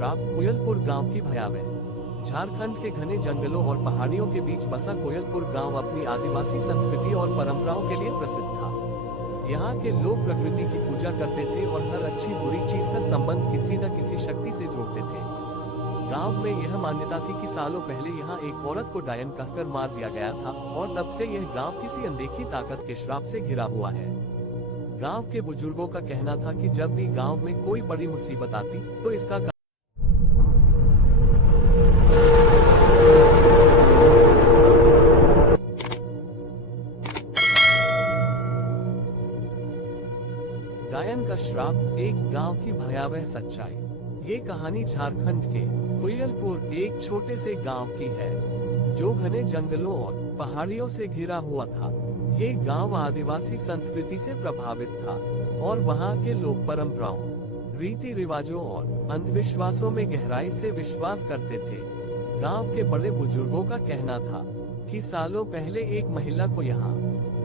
श्राप। कोयलपुर गांव की भयावह। झारखंड के घने जंगलों और पहाड़ियों के बीच बसा कोयलपुर गांव अपनी आदिवासी संस्कृति और परंपराओं के लिए प्रसिद्ध था। यहाँ के लोग प्रकृति की पूजा करते थे और हर अच्छी बुरी चीज का संबंध किसी न किसी शक्ति से जोड़ते थे। गांव में यह मान्यता थी कि सालों पहले यहाँ एक औरत को डायन कहकर मार दिया गया था और तब से यह गांव किसी अनदेखी ताकत के श्राप से घिरा हुआ है। गांव के बुजुर्गों का कहना था कि जब भी गांव में कोई बड़ी मुसीबत आती तो इसका डायन का श्राप, एक गांव की भयावह सच्चाई। ये कहानी झारखंड के कोयलपुर एक छोटे से गांव की है जो घने जंगलों और पहाड़ियों से घिरा हुआ था। ये गांव आदिवासी संस्कृति से प्रभावित था और वहां के लोग परंपराओं, रीति रिवाजों और अंधविश्वासों में गहराई से विश्वास करते थे। गांव के बड़े बुजुर्गों का कहना था कि सालों पहले एक महिला को यहाँ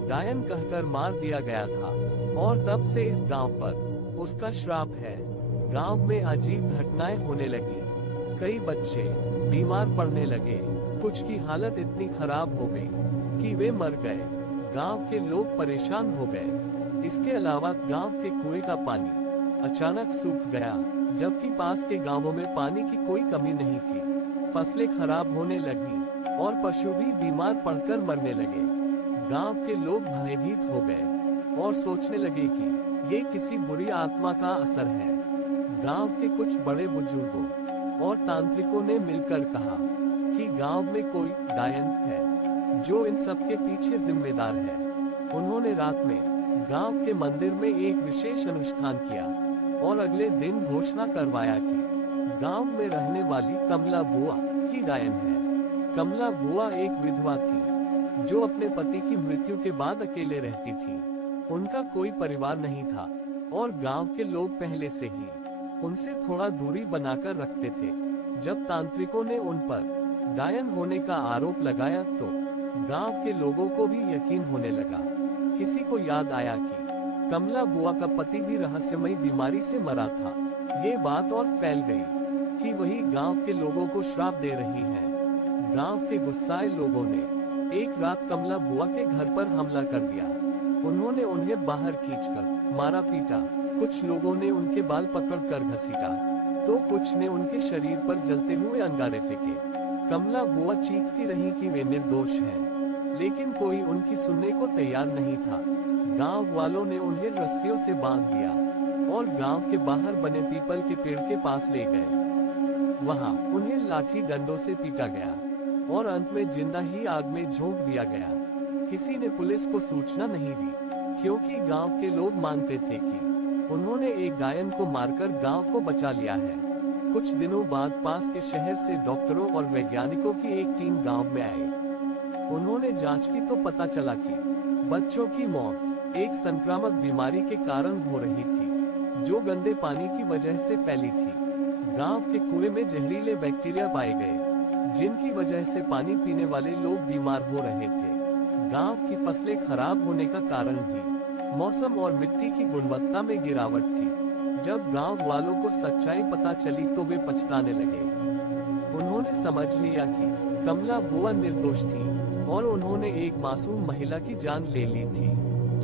डायन कहकर मार दिया गया था और तब से इस गांव पर उसका श्राप है। गांव में अजीब घटनाएं होने लगी, कई बच्चे बीमार पड़ने लगे, कुछ की हालत इतनी खराब हो गई कि वे मर गए। गांव के लोग परेशान हो गए। इसके अलावा गांव के कुएं का पानी अचानक सूख गया, जबकि पास के गांवों में पानी की कोई कमी नहीं थी। फसलें खराब होने लगी और पशु भी बीमार पड़कर मरने लगे। गांव के लोग भयभीत हो गए और सोचने लगे कि ये किसी बुरी आत्मा का असर है। गांव के कुछ बड़े बुजुर्गों और तांत्रिकों ने मिलकर कहा कि गांव में कोई डायन है जो इन सब के पीछे जिम्मेदार है। उन्होंने रात में गांव के मंदिर में एक विशेष अनुष्ठान किया और अगले दिन घोषणा करवाया कि गांव में रहने वाली कमला बुआ ही डायन है। कमला बुआ एक विधवा थी जो अपने पति की मृत्यु के बाद अकेले रहती थी। उनका कोई परिवार नहीं था और गांव के लोग पहले से ही उनसे थोड़ा दूरी बनाकर रखते थे। जब तांत्रिकों ने उन पर डायन होने का आरोप लगाया तो गांव के लोगों को भी यकीन होने लगा। किसी को याद आया कि कमला बुआ का पति भी रहस्यमयी बीमारी से मरा था। ये बात और फैल गई कि वही गांव के लोगों को श्राप दे रही है। गांव के गुस्साए लोगों ने एक रात कमला बुआ के घर पर हमला कर दिया। उन्होंने उन्हें बाहर खींचकर मारा पीटा। कुछ लोगों ने उनके बाल पकड़कर घसीटा तो कुछ ने उनके शरीर पर जलते हुए अंगारे फेंके। कमला बुआ चीखती रही कि वे निर्दोष हैं, लेकिन कोई उनकी सुनने को तैयार नहीं था। गांव वालों ने उन्हें रस्सियों से बांध दिया और गांव के बाहर बने पीपल के पेड़ के पास ले गए। वहां उन्हें लाठी डंडों से पीटा गया और अंत में जिंदा ही आग में झोंक दिया गया। किसी ने पुलिस को सूचना नहीं दी क्योंकि गांव के लोग मानते थे कि उन्होंने एक डायन को मारकर गांव को बचा लिया है। कुछ दिनों बाद पास के शहर से डॉक्टरों और वैज्ञानिकों की एक टीम गांव में आई। उन्होंने जांच की तो पता चला कि बच्चों की मौत एक संक्रामक बीमारी के कारण हो रही थी जो गंदे पानी की वजह से फैली थी। गांव के कुएं में जहरीले बैक्टीरिया पाए गए जिनकी वजह से पानी पीने वाले लोग बीमार हो रहे थे। गांव की फसलें खराब होने का कारण भी मौसम और मिट्टी की गुणवत्ता में गिरावट थी। जब गांव वालों को सच्चाई पता चली तो वे पछताने लगे। उन्होंने समझ लिया कि कमला बुआ निर्दोष थी और उन्होंने एक मासूम महिला की जान ले ली थी,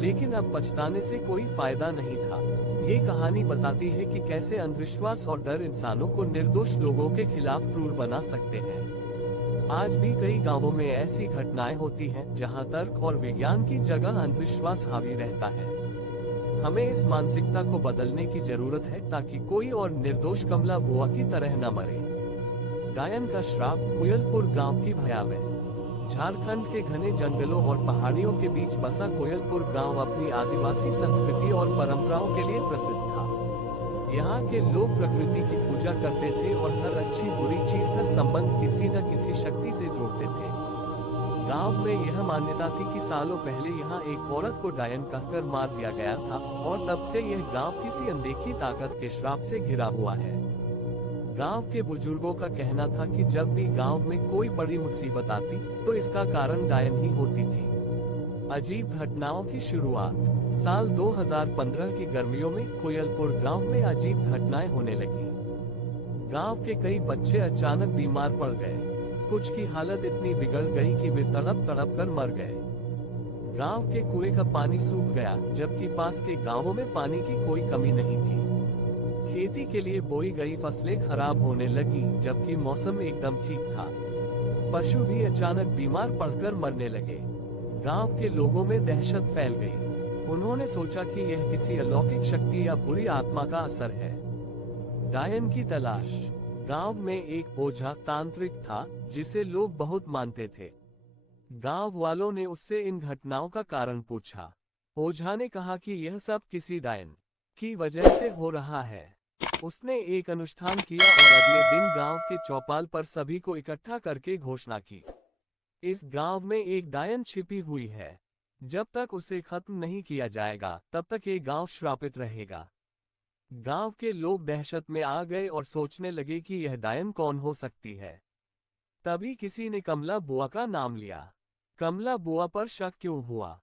लेकिन अब पछताने से कोई फायदा नहीं था। ये कहानी बताती है कि कैसे अंधविश्वास और डर इंसानों को निर्दोष लोगों के खिलाफ क्रूर बना सकते हैं। आज भी कई गांवों में ऐसी घटनाएं होती हैं जहां तर्क और विज्ञान की जगह अंधविश्वास हावी रहता है। हमें इस मानसिकता को बदलने की जरूरत है ताकि कोई और निर्दोष कमला बुआ की तरह न मरे। डायन का श्राप, कोयलपुर गांव की भयावह। झारखंड के घने जंगलों और पहाड़ियों के बीच बसा कोयलपुर गांव अपनी आदिवासी संस्कृति और परंपराओं के लिए प्रसिद्ध था। यहाँ के लोग प्रकृति की पूजा करते थे और हर अच्छी बुरी चीज का संबंध किसी न किसी शक्ति से जोड़ते थे। गांव में यह मान्यता थी कि सालों पहले यहाँ एक औरत को डायन कहकर मार दिया गया था और तब से यह गांव किसी अनदेखी ताकत के श्राप से घिरा हुआ है। गांव के बुजुर्गों का कहना था कि जब भी गांव में कोई बड़ी मुसीबत आती तो इसका कारण डायन ही होती थी। अजीब घटनाओं की शुरुआत। साल 2015 की गर्मियों में कोयलपुर गांव में अजीब घटनाएं होने लगी। गांव के कई बच्चे अचानक बीमार पड़ गए। कुछ की हालत इतनी बिगड़ गई कि वे तड़प तड़प कर मर गए। गांव के कुएं का पानी सूख गया, जबकि पास के गांवों में पानी की कोई कमी नहीं थी। खेती के लिए बोई गई फसलें खराब होने लगी, जबकि मौसम एकदम ठीक था। पशु भी अचानक बीमार पड़कर मरने लगे। गांव के लोगों में दहशत फैल गई। उन्होंने सोचा कि यह किसी अलौकिक शक्ति या बुरी आत्मा का असर है। डायन की तलाश। गांव में एक ओझा तांत्रिक था, जिसे लोग बहुत मानते थे। गांव वालों ने उससे इन घटनाओं का कारण पूछा। ओझा ने कहा कि यह सब किसी डायन की वजह से हो रहा है। उसने एक अनुष्ठान किया और अगले दिन गांव के चौपाल पर सभी को इकट्ठा करके घोषणा की, इस गांव में एक डायन छिपी हुई है। जब तक उसे खत्म नहीं किया जाएगा, तब तक ये गांव श्रापित रहेगा। गांव के लोग दहशत में आ गए और सोचने लगे कि यह डायन कौन हो सकती है। तभी किसी ने कमला बुआ का नाम लिया। कमला बुआ पर शक क्यों हुआ?